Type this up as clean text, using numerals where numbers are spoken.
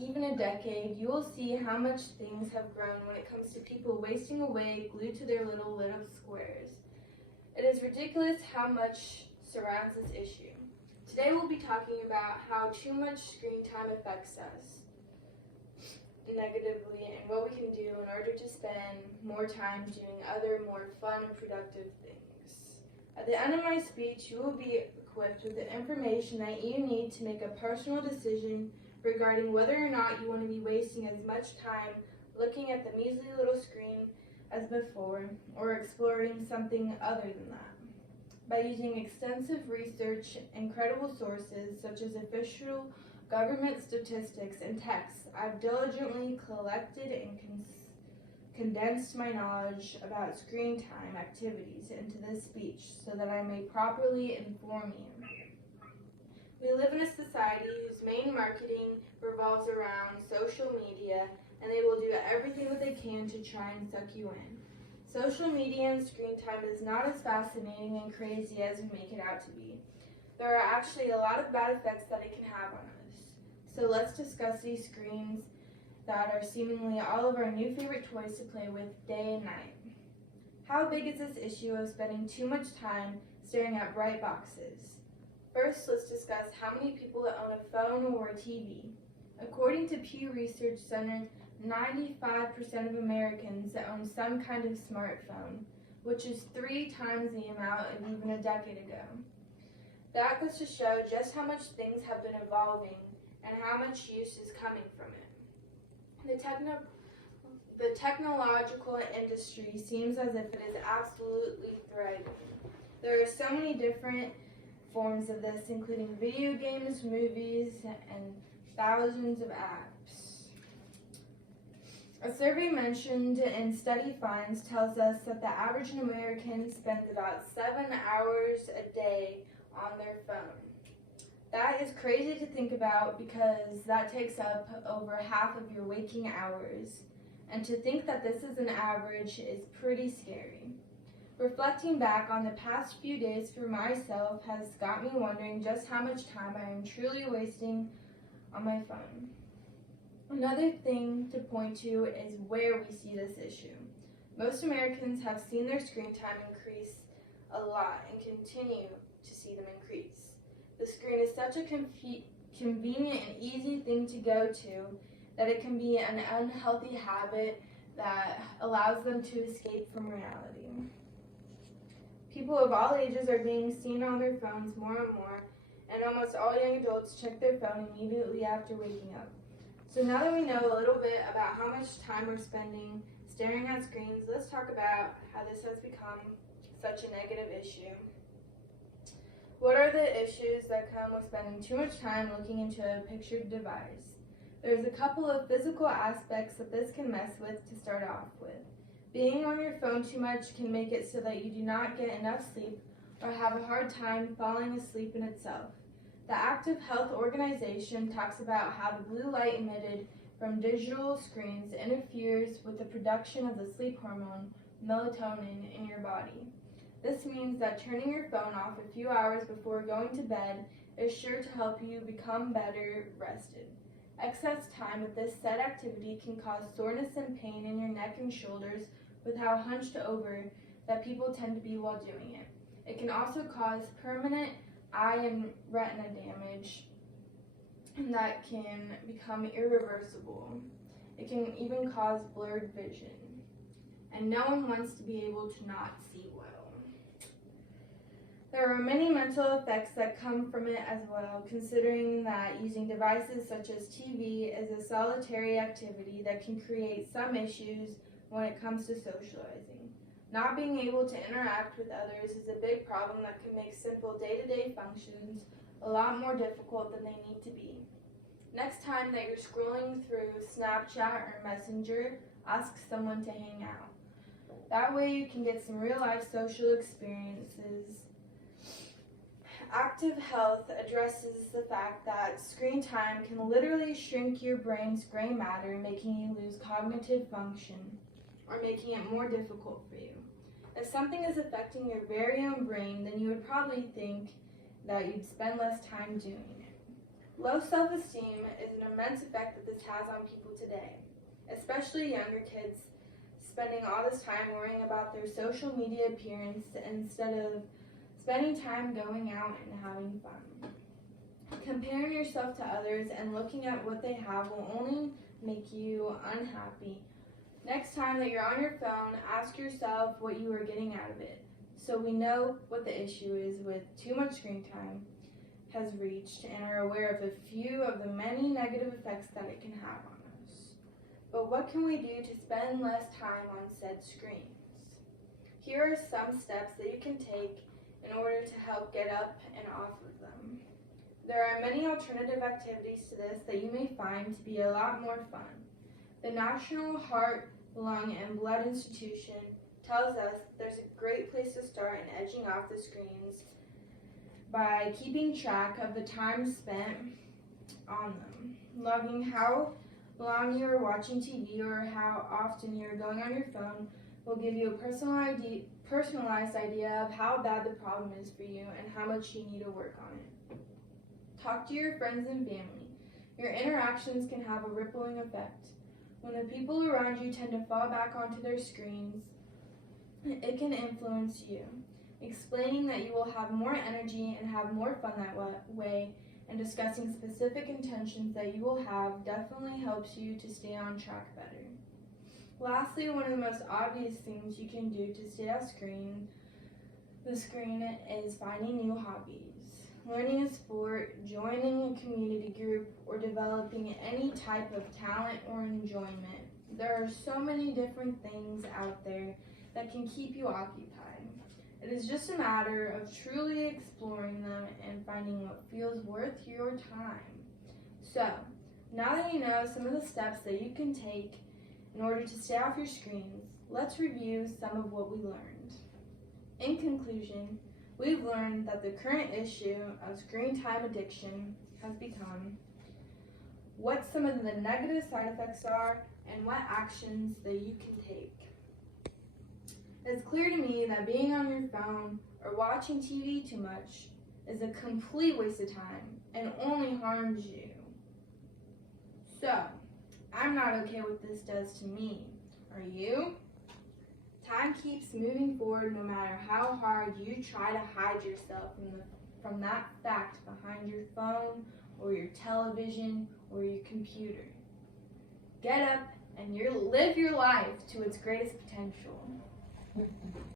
even a decade, you will see how much things have grown when it comes to people wasting away glued to their little squares. It is ridiculous how much surrounds this issue. Today we'll be talking about how too much screen time affects us negatively and what we can do in order to spend more time doing other more fun and productive things. At the end of my speech, you will be equipped with the information that you need to make a personal decision regarding whether or not you want to be wasting as much time looking at the measly little screen as before, or exploring something other than that. By using extensive research and credible sources such as official government statistics and texts, I've diligently collected and condensed my knowledge about screen time activities into this speech so that I may properly inform you. We live in a society whose main marketing revolves around social media, and they will do everything that they can to try and suck you in. Social media and screen time is not as fascinating and crazy as we make it out to be. There are actually a lot of bad effects that it can have on us. So let's discuss these screens that are seemingly all of our new favorite toys to play with day and night. How big is this issue of spending too much time staring at bright boxes? First, let's discuss how many people own a phone or a TV. According to Pew Research Center, 95% of Americans own some kind of smartphone, which is 3 times the amount of even a decade ago. That goes to show just how much things have been evolving and how much use is coming from it. The technological industry seems as if it is absolutely thriving. There are so many different forms of this, including video games, movies, and thousands of apps. A survey mentioned in study finds tells us that the average American spends about 7 hours a day on their phone. That is crazy to think about because that takes up over half of your waking hours. And to think that this is an average is pretty scary. Reflecting back on the past few days for myself has got me wondering just how much time I am truly wasting on my phone. Another thing to point to is where we see this issue. Most Americans have seen their screen time increase a lot and continue to see them increase. The screen is such a convenient and easy thing to go to that it can be an unhealthy habit that allows them to escape from reality. People of all ages are being seen on their phones more and more, and almost all young adults check their phone immediately after waking up. So now that we know a little bit about how much time we're spending staring at screens, let's talk about how this has become such a negative issue. What are the issues that come with spending too much time looking into a pictured device? There's a couple of physical aspects that this can mess with to start off with. Being on your phone too much can make it so that you do not get enough sleep or have a hard time falling asleep in itself. The Active Health Organization talks about how the blue light emitted from digital screens interferes with the production of the sleep hormone, melatonin, in your body. This means that turning your phone off a few hours before going to bed is sure to help you become better rested. Excess time with this said activity can cause soreness and pain in your neck and shoulders with how hunched over that people tend to be while doing it. It can also cause permanent eye and retina damage, and that can become irreversible. It can even cause blurred vision, and no one wants to be able to not see well. There are many mental effects that come from it as well, considering that using devices such as TV is a solitary activity that can create some issues when it comes to socializing. Not being able to interact with others is a big problem that can make simple day-to-day functions a lot more difficult than they need to be. Next time that you're scrolling through Snapchat or Messenger, ask someone to hang out. That way you can get some real-life social experiences. Active Health addresses the fact that screen time can literally shrink your brain's gray matter, making you lose cognitive function or making it more difficult for you. If something is affecting your very own brain, then you would probably think that you'd spend less time doing it. Low self-esteem is an immense effect that this has on people today, especially younger kids spending all this time worrying about their social media appearance instead of spending time going out and having fun. Comparing yourself to others and looking at what they have will only make you unhappy. Next time that you're on your phone, ask yourself what you are getting out of it, so we know what the issue is with too much screen time has reached and are aware of a few of the many negative effects that it can have on us. But what can we do to spend less time on said screens? Here are some steps that you can take in order to help get up and off of them. There are many alternative activities to this that you may find to be a lot more fun. The National Heart, Lung, and Blood Institution tells us there's a great place to start in edging off the screens by keeping track of the time spent on them. Logging how long you are watching TV or how often you are going on your phone will give you a personalized idea of how bad the problem is for you and how much you need to work on it. Talk to your friends and family. Your interactions can have a rippling effect. When the people around you tend to fall back onto their screens, it can influence you. Explaining that you will have more energy and have more fun that way, and discussing specific intentions that you will have definitely helps you to stay on track better. Lastly, one of the most obvious things you can do to stay off the screen is finding new hobbies. Learning a sport, joining a community group, or developing any type of talent or enjoyment. There are so many different things out there that can keep you occupied. It is just a matter of truly exploring them and finding what feels worth your time. So, now that you know some of the steps that you can take in order to stay off your screens, let's review some of what we learned. In conclusion, we've learned that the current issue of screen time addiction has become, what some of the negative side effects are, and what actions that you can take. It's clear to me that being on your phone or watching TV too much is a complete waste of time and only harms you. So, I'm not okay what this does to me. Are you? Time keeps moving forward no matter how hard you try to hide yourself from that fact behind your phone or your television or your computer. Get up and live your life to its greatest potential.